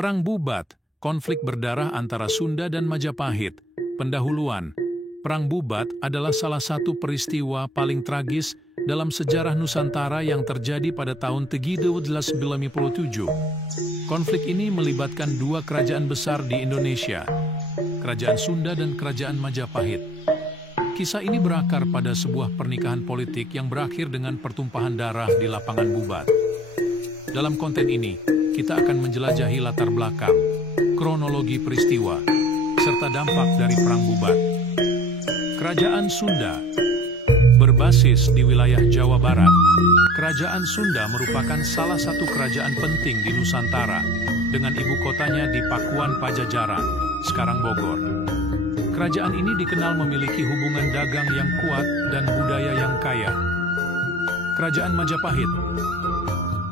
Perang Bubat, konflik berdarah antara Sunda dan Majapahit. Pendahuluan, Perang Bubat adalah salah satu peristiwa paling tragis dalam sejarah Nusantara yang terjadi pada tahun 1397. Konflik ini melibatkan dua kerajaan besar di Indonesia, Kerajaan Sunda dan Kerajaan Majapahit. Kisah ini berakar pada sebuah pernikahan politik yang berakhir dengan pertumpahan darah di lapangan Bubat. Dalam konten ini, kita akan menjelajahi latar belakang, kronologi peristiwa, serta dampak dari Perang Bubat. Kerajaan Sunda berbasis di wilayah Jawa Barat. Kerajaan Sunda merupakan salah satu kerajaan penting di Nusantara, dengan ibu kotanya di Pakuan Pajajaran, sekarang Bogor. Kerajaan ini dikenal memiliki hubungan dagang yang kuat dan budaya yang kaya. Kerajaan Majapahit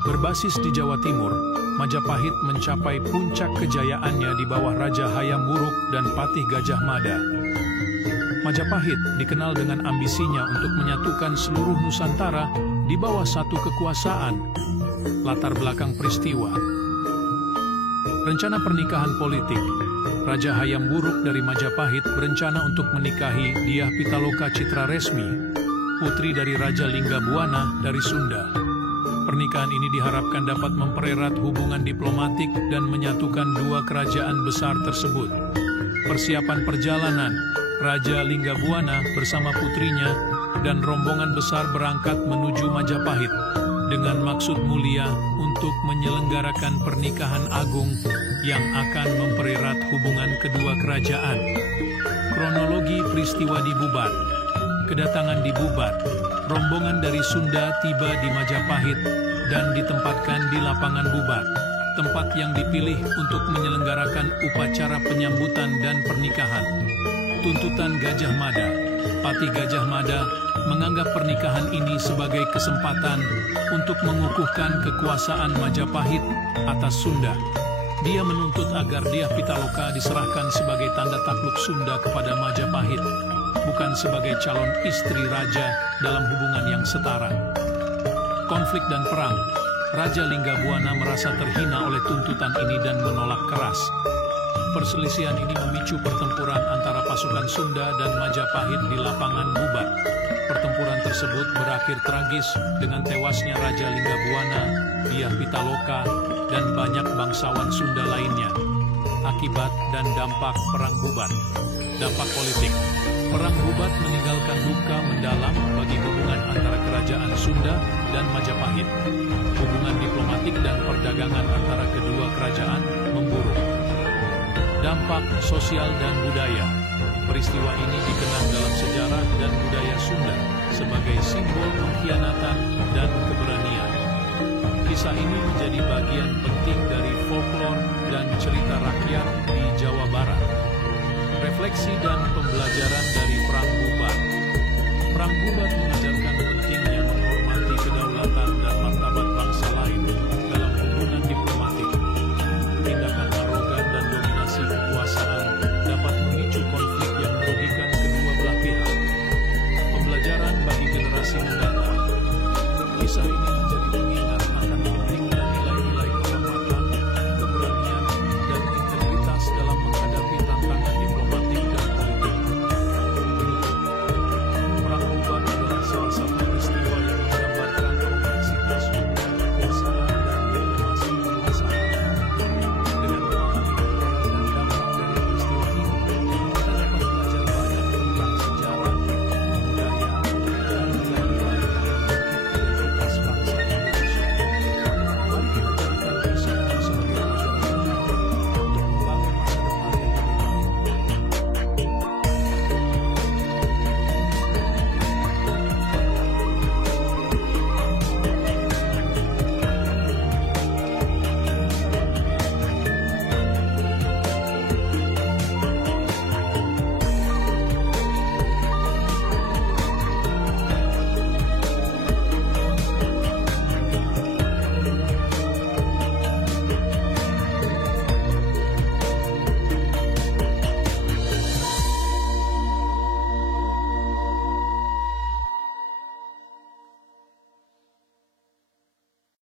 berbasis di Jawa Timur, Majapahit mencapai puncak kejayaannya di bawah Raja Hayam Wuruk dan Patih Gajah Mada. Majapahit dikenal dengan ambisinya untuk menyatukan seluruh Nusantara di bawah satu kekuasaan. Latar belakang peristiwa. Rencana pernikahan politik. Raja Hayam Wuruk dari Majapahit berencana untuk menikahi Dyah Pitaloka Citra Resmi, putri dari Raja Linggabuana dari Sunda. Pernikahan ini diharapkan dapat mempererat hubungan diplomatik dan menyatukan dua kerajaan besar tersebut. Persiapan perjalanan, Raja Linggabuana bersama putrinya dan rombongan besar berangkat menuju Majapahit dengan maksud mulia untuk menyelenggarakan pernikahan agung yang akan mempererat hubungan kedua kerajaan. Kronologi peristiwa di Bubat. Kedatangan di Bubat, rombongan dari Sunda tiba di Majapahit dan ditempatkan di lapangan Bubat, tempat yang dipilih untuk menyelenggarakan upacara penyambutan dan pernikahan. Tuntutan Gajah Mada. Patih Gajah Mada menganggap pernikahan ini sebagai kesempatan untuk mengukuhkan kekuasaan Majapahit atas Sunda. Dia menuntut agar Dyah Pitaloka diserahkan sebagai tanda takluk Sunda kepada Majapahit, bukan sebagai calon istri raja dalam hubungan yang setara. Konflik dan perang. Raja Linggabuana merasa terhina oleh tuntutan ini dan menolak keras. Perselisihan ini memicu pertempuran antara pasukan Sunda dan Majapahit di lapangan Bubat. Pertempuran tersebut berakhir tragis dengan tewasnya Raja Linggabuana, Dyah Pitaloka, dan banyak bangsawan Sunda lainnya. Akibat dan dampak Perang Bubat. Dampak politik. Perang Bubat meninggalkan luka mendalam bagi hubungan antara kerajaan Sunda dan Majapahit. Hubungan diplomatik dan perdagangan antara kedua kerajaan memburuk. Dampak sosial dan budaya. Peristiwa ini dikenal dalam sejarah dan budaya Sunda sebagai simbol pengkhianatan dan keberanian. Kisah ini menjadi bagian penting dari folklore dan cerita rakyat di Jawa Barat. Refleksi dan pembelajaran dari Perang Bubat. Perang Bubat mengajarkan